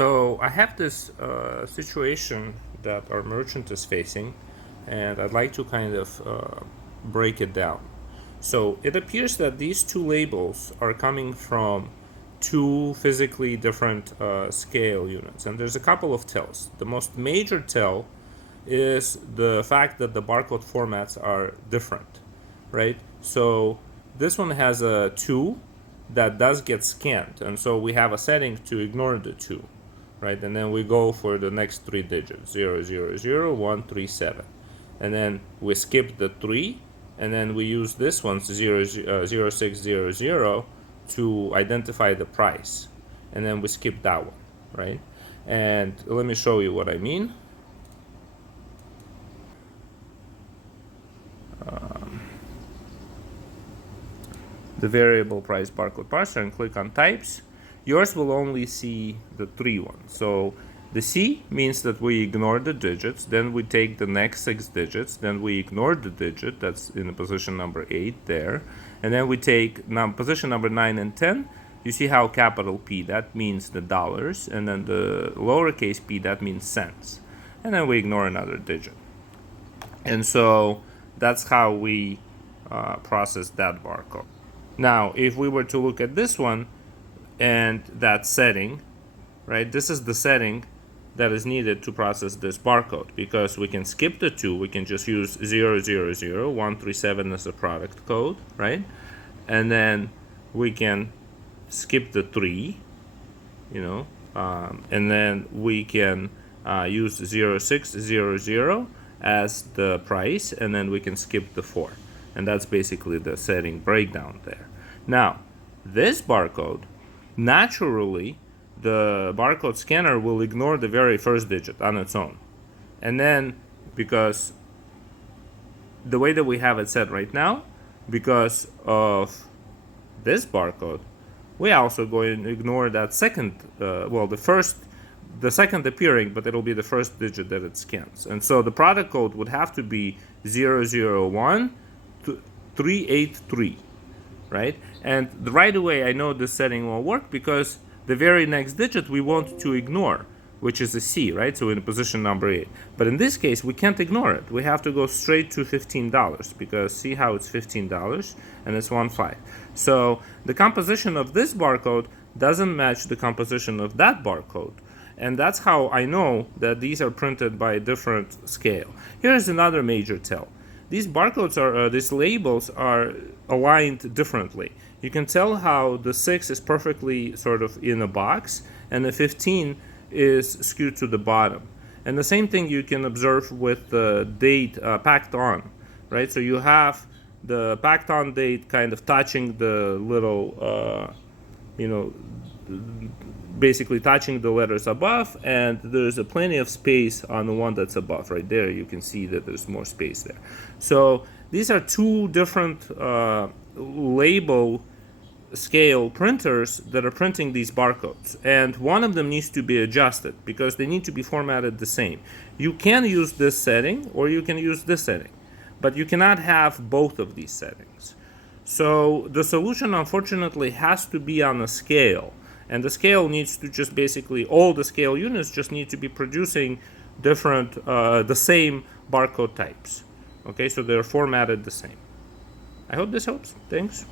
So I have this situation that our merchant is facing, and I'd like to kind of break it down. So it appears that these two labels are coming from two physically different scale units, and there's a couple of tells. The most major tell is the fact that the barcode formats are different, right? So this one has a 2 that does get scanned, and so we have a setting to ignore the 2, right? And then we go for the next 3 digits, 0, 0, 0, 1, 3, 7. And then we skip the 3, and then we use this one, 0, 0, 6, 0, 0, to identify the price. And then we skip that one, right? And let me show you what I mean. The variable price barcode parser and click on types. Yours will only see the 3 one. So the C means that we ignore the digits, then we take the next 6 digits, then we ignore the digit that's in the position number 8 there, and then we take position number 9 and 10. You see how capital P, that means the dollars, and then the lowercase p, that means cents, and then we ignore another digit. And so that's how we process that barcode. Now, if we were to look at this one and that setting, right, this is the setting that is needed to process this barcode, because we can skip the 2, we can just use 0, 0, 0, 1, 3, 7 as a product code, right? And then we can skip the 3, and then we can use 0, 6, 0, 0 as the price, and then we can skip the 4. And that's basically the setting breakdown there. Now, this barcode, naturally, the barcode scanner will ignore the very first digit on its own. And then, because the way that we have it set right now, because of this barcode, we are also going to ignore that second, the second appearing, but it'll be the first digit that it scans. And so the product code would have to be 001 to 383, right? And right away I know this setting will work because the very next digit we want to ignore, which is a C, right? So in position number 8. But in this case, we can't ignore it. We have to go straight to $15, because see how it's $15 and it's 1.5. So the composition of this barcode doesn't match the composition of that barcode. And that's how I know that these are printed by a different scale. Here's another major tell. These barcodes these labels are aligned differently. You can tell how the 6 is perfectly sort of in a box, and the 15 is skewed to the bottom. And the same thing you can observe with the date packed on, right? So you have the packed on date kind of touching the little, basically touching the letters above, and there's plenty of space on the one that's above. Right there you can see that there's more space there. So these are two different label scale printers that are printing these barcodes, and one of them needs to be adjusted because they need to be formatted the same. You can use this setting or you can use this setting, but you cannot have both of these settings. So the solution, unfortunately, has to be on a scale. And the scale needs to just basically, all the scale units just need to be producing different, the same barcode types. Okay, so they're formatted the same. I hope this helps. Thanks.